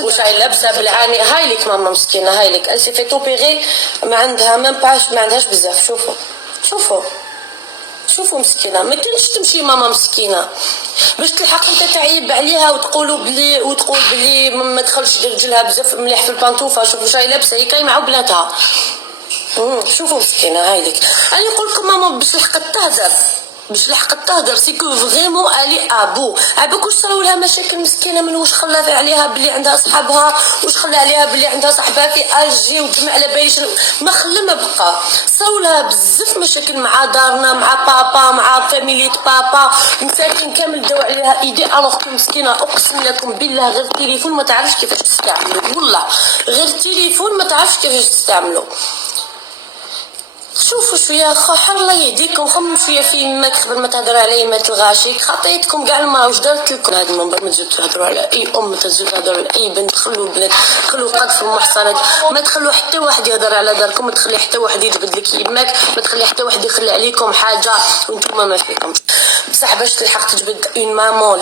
واش راهي لابسه بالعاني. هاي لك ماما مسكينه، هاي لك السي في توبيغي، ما عندها ما عندهاش بزاف. شوفوا مسكينه، ما كانش تمشي ماما مسكينه باش تلحق انت تعيب عليها وتقول بلي ما تدخلش رجلها بزاف مليح في البانطوفه. شوفوا واش راهي لابسه، هي كاين مع بناتها. شوفوا مسكينه، هاي لك انا نقول لكم ماما باش لحقت تهدر سيكو فريمون الي ابو عباك واش صراو لها مشاكل مسكينه، من واش خلى عليها بلي عندها صحابها، واش خلى عليها بلي عندها صاحبها في اجي وجمع على باليش ما خلى ما بقى. صراو لها بزاف مشاكل مع دارنا، مع بابا، مع فاميلية بابا، مساكين كامل داو عليها ايدي. الوغ مسكينه اقسم لكم بالله غير التليفون ما تعرفش كيفاش تستعملو، والله غير التليفون ما تعرفش كيفاش تستعملو. شوفوا شويه حر الله يهديكم، خمموا شويه في يماك قبل ما تهضروا على يمات الغاشيك. خطيتكم كاع المراه واش دارت لكم هذا المنبر؟ ما تزيدوا تهضروا على اي تزيدوا تهضروا على اي بنت. خلوا البنات، خلوا قذف المحصنات، ما تخلوا حتى واحد يهضر على داركم، ما تخلي حتى واحد يجبد لك يماك، ما تخلي حتى واحد يخلي عليكم حاجه وانتم ما فيكمش. بصح باش تلحق تجبد اون مامون